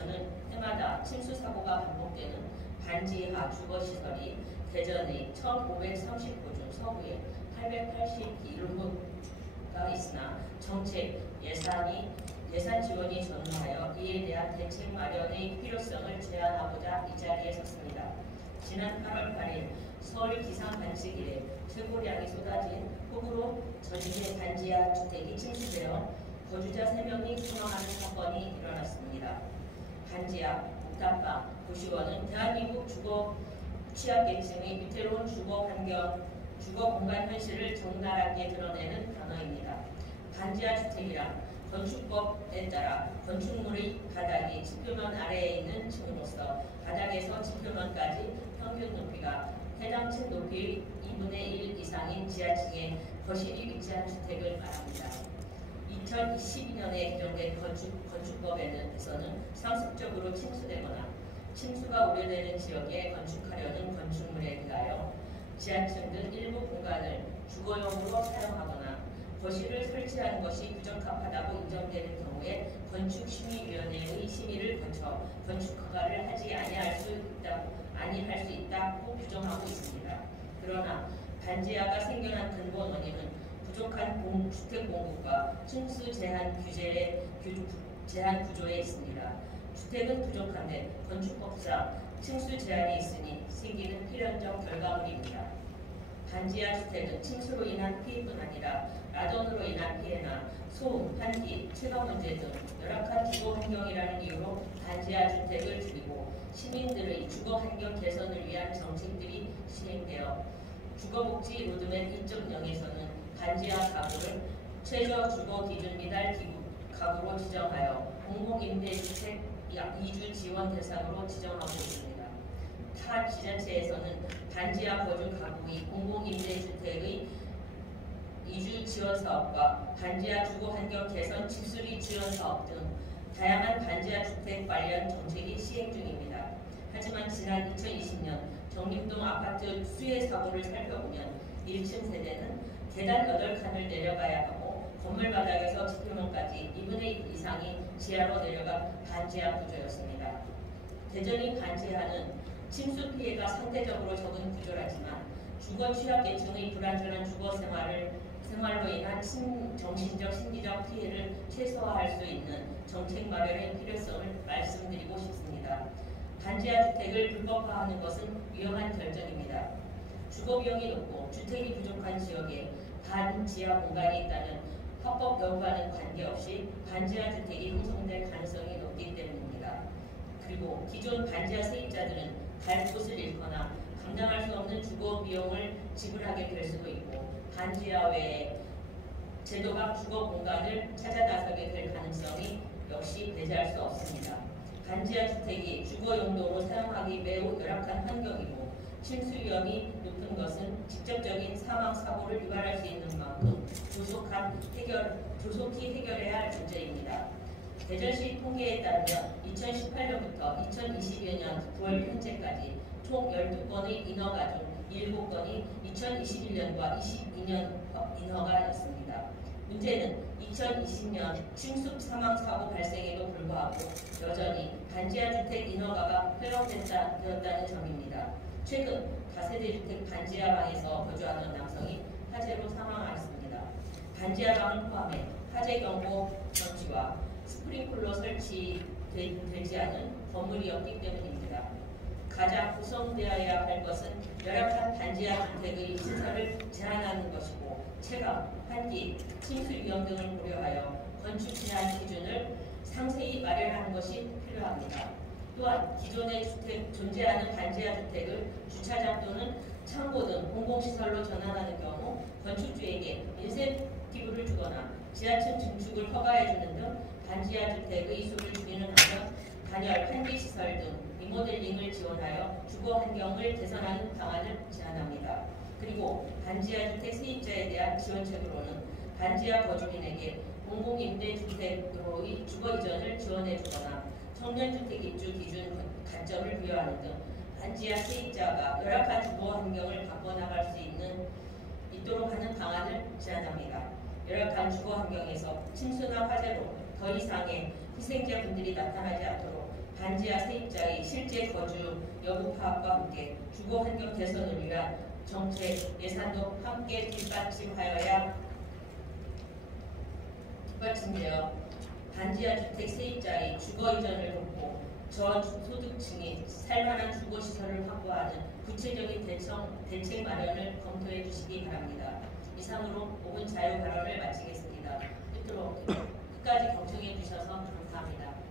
저는 해마다 침수 사고가 반복되는 반지하 주거시설이 대전의 1539중 서구에 880km가 있으나 정책 예산 지원이 전무하여 이에 대한 대책 마련의 필요성을 제안하고자 이 자리에 섰습니다. 지난 8월 8일 서울 기상 관측 이래 최고량이 쏟아진 폭우로 전국의 반지하 주택이 침수되어 거주자 3명이 사망하는 사건이 일어났습니다. 반지하, 옥탑방, 도시원은 대한민국 주거 취약계층의 위태로운 주거 공간 현실을 적나라하게 드러내는 단어입니다. 반지하 주택이란 건축법에 따라 건축물의 바닥이 지표면 아래에 있는 층으로서 바닥에서 지표면까지 평균 높이가 해당 층 높이의 2분의 1 이상인 지하층에 거실이 위치한 주택을 말합니다. 2022년에 개정된 건축법에서는 상습적으로 침수되거나 침수가 우려되는 지역에 건축하려는 건축물에 비하여 지하층 등 일부 공간을 주거용으로 사용하거나 거실을 설치하는 것이 부적합하다고 인정되는 경우에 건축심의위원회의 심의를 거쳐 건축 허가를 하지 아니할 수 있다고 규정하고 있습니다. 그러나 반지하가 생겨난 근본 원인은 부족한 주택 공급과 층수 제한 구조에 있습니다. 주택은 부족한데 건축법상 층수 제한이 있으니 생기는 필연적 결과물입니다. 반지하 주택은 침수로 인한 피해뿐 아니라 라돈으로 인한 피해나 소음, 환기, 체감 문제 등 열악한 주거 환경이라는 이유로 반지하 주택을 줄이고 시민들의 주거 환경 개선을 위한 정책들이 시행되어 주거복지 로드맵 2.0에서는 반지하 가구를 최저 주거 기준 미달 가구로 지정하여 공공임대주택 2주 지원 대상으로 지정하고 있습니다. 타 지자체에서는 반지하 거주 가구의 공공임대주택의 2주 지원 사업과 반지하 주거 환경 개선 집수리 지원 사업 등 다양한 반지하 주택 관련 정책이 시행 중입니다. 하지만 지난 2020년 정림동 아파트 수해 사고를 살펴보면 1층 세대는 계단 8칸을 내려가야 하고 건물 바닥에서 지표면까지 2분의 1 이상이 지하로 내려간 반지하 구조였습니다. 대전의 반지하는 침수 피해가 상대적으로 적은 구조라지만 주거 취약계층의 불안전한 주거 생활로 인한 정신적, 심리적 피해를 최소화할 수 있는 정책 마련의 필요성을 말씀드리고 싶습니다. 반지하 주택을 불법화하는 것은 위험한 결정입니다. 주거 비용이 높고 주택이 부족한 지역에 반지하 공간이 있다는 합법 여부와는 관계없이 반지하 주택이 형성될 가능성이 높기 때문입니다. 그리고 기존 반지하 세입자들은 갈 곳을 잃거나 감당할 수 없는 주거 비용을 지불하게 될 수도 있고 반지하 외에 제도 밖 주거 공간을 찾아 나서게 될 가능성이 역시 배제할 수 없습니다. 반지하 주택이 주거 용도로 사용하기 매우 열악한 환경이고 침수 위험이 높은 것은 직접적인 사망 사고를 유발할 수 있는 만큼 조속히 해결해야 할 문제입니다. 대전시 통계에 따르면 2018년부터 2022년 9월 현재까지 총 12건의 인허가 중 7건이 2021년과 22년 인허가였습니다. 문제는 2020년 침수 사망 사고 발생에도 불구하고 여전히 반지하 주택 인허가가 허용되었다는 점입니다. 최근 다세대주택 반지하방에서 거주하던 남성이 화재로 사망하였습니다. 반지하방을 포함해 화재 경보 장치와 스프링클러 설치되지 않은 건물이었기 때문입니다. 가장 구성되어야 할 것은 열악한 반지하 주택의 시설을 제한하는 것이고 체감, 환기, 침수 위험 등을 고려하여 건축 제한 기준을 상세히 마련하는 것이 필요합니다. 또한 기존의 존재하는 반지하 주택을 주차장 또는 창고 등 공공시설로 전환하는 경우 건축주에게 인센티브를 주거나 지하층 증축을 허가해주는 등 반지하 주택의 수를 줄이는 한편 단열, 환기시설 등 리모델링을 지원하여 주거 환경을 개선하는 방안을 제안합니다. 그리고 반지하 주택 세입자에 대한 지원책으로는 반지하 거주민에게 공공임대주택으로의 주거 이전을 지원해주거나 청년주택 입주 기준 가점을 부여하는 등 반지하 세입자가 열악한 주거 환경을 바꿔나갈 수 있도록 하는 방안을 제안합니다. 열악한 주거 환경에서 침수나 화재로 더 이상의 희생자분들이 나타나지 않도록 반지하 세입자의 실제 거주 여부 파악과 함께 주거 환경 개선을 위한 정책 예산도 함께 뒷받침되어 반지하 주택 세입자의 주거 이전을 돕고 저소득층이 살만한 주거 시설을 확보하는 구체적인 대책 마련을 검토해 주시기 바랍니다. 이상으로 5분 자유 발언을 마치겠습니다. 끝까지 경청해 주셔서 감사합니다.